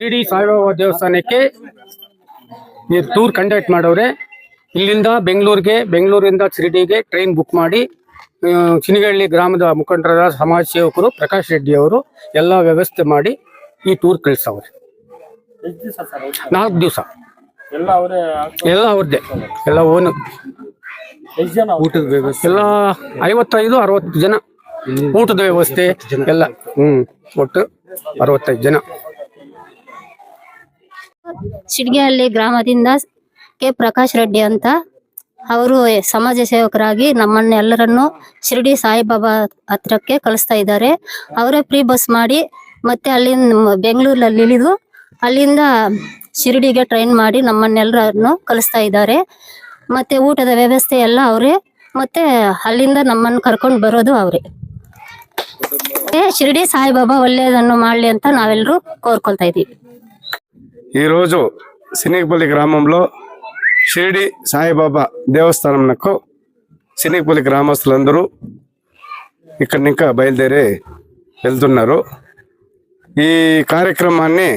ಶಿರಡಿ ಸಾಯಿಬಾಬಾ ದೇವಸ್ಥಾನಕ್ಕೆ ಈ tour conduct ಮಾಡವ್ರೆ. ಇಲ್ಲಿಂದ ಬೆಂಗಳೂರಿಂದ ಶಿರಡಿಗೆ ಟ್ರೈನ್ ಬುಕ್ ಮಾಡಿ ಚಿನಿಗಳ್ಳಿ ಗ್ರಾಮದ ಮುಖಂಡರಾದ ಸಮಾಜ ಸೇವಕರು ಪ್ರಕಾಶ್ ರೆಡ್ಡಿ ಅವರು ಎಲ್ಲ ವ್ಯವಸ್ಥೆ ಮಾಡಿ ಈ ಟೂರ್ ಕಳಿಸ್ತವ್ರೆ. 4 ದಿವಸ ಎಲ್ಲ ಅವ್ರದ್ದೇ, ಎಲ್ಲ ಓನು. ಊಟದ ವ್ಯವಸ್ಥೆ ಎಲ್ಲ 55-60 ಜನ, ಊಟದ ವ್ಯವಸ್ಥೆ ಎಲ್ಲ ಒಟ್ಟು 65 ಜನ. ಶಿಡ್ಗೆಹಳ್ಳಿ ಗ್ರಾಮದಿಂದ ಕೆ ಪ್ರಕಾಶ್ ರೆಡ್ಡಿ ಅಂತ ಅವರು ಸಮಾಜ ಸೇವಕರಾಗಿ ನಮ್ಮನ್ನೆಲ್ಲರನ್ನು ಶಿರಡಿ ಸಾಯಿಬಾಬಾ ಹತ್ರಕ್ಕೆ ಕಳಿಸ್ತಾ ಇದ್ದಾರೆ. ಅವರೇ ಫ್ರೀ ಬಸ್ ಮಾಡಿ ಮತ್ತೆ ಅಲ್ಲಿಂದ ಬೆಂಗಳೂರಲ್ಲಿ ಇಳಿದು ಅಲ್ಲಿಂದ ಶಿರಡಿಗೆ ಟ್ರೈನ್ ಮಾಡಿ ನಮ್ಮನ್ನೆಲ್ಲರನ್ನು ಕಳಿಸ್ತಾ ಇದ್ದಾರೆ. ಮತ್ತೆ ಊಟದ ವ್ಯವಸ್ಥೆ ಎಲ್ಲ ಅವರೇ, ಮತ್ತೆ ಅಲ್ಲಿಂದ ನಮ್ಮನ್ನು ಕರ್ಕೊಂಡು ಬರೋದು ಅವರೇ. ಶಿರಡಿ ಸಾಯಿಬಾಬಾ ಒಳ್ಳೆಯದನ್ನು ಮಾಡಲಿ ಅಂತ ನಾವೆಲ್ಲರೂ కోరుకుంటా ಇದೀವಿ. ఈరోజు సినిగపల్లి గ్రామంలో షిరిడి సాయిబాబా దేవస్థానంకు సినిగపల్లి గ్రామస్తులందరూ ఇక్కడి నుంచి బయలుదేరి వెళ్తున్నారు. ఈ కార్యక్రమాన్ని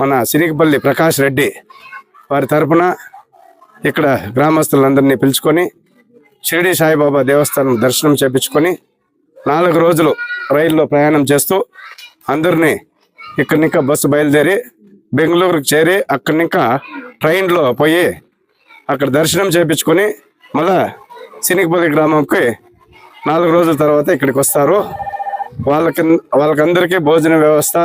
మన సినిగపల్లి ప్రకాష్ రెడ్డి వారి తరపున ఇక్కడ గ్రామస్తులందరినీ పిలుచుకొని షిరిడి సాయిబాబా దేవస్థానం దర్శనం చేపించుకొని 4 రోజులు రైల్లో ప్రయాణం చేస్తూ అందరినీ ఇక్కడి నుంచి బస్సు బయలుదేరి బెంగళూరుకు చేరి అక్కడి నుంచి ట్రైన్లో పోయి అక్కడ దర్శనం చేయించుకొని మళ్ళా సినిగపల్లి గ్రామంకి 4 రోజుల తర్వాత ఇక్కడికి వస్తారు. వాళ్ళకందరికీ భోజన వ్యవస్థ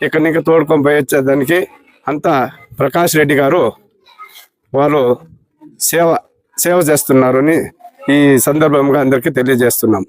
ఇక్కడి నుంచి తోడుకొని పోయొచ్చేదానికి అంతా ప్రకాష్ రెడ్డి గారు వాళ్ళు సేవ చేస్తున్నారు అని ఈ సందర్భంగా అందరికీ తెలియజేస్తున్నాం.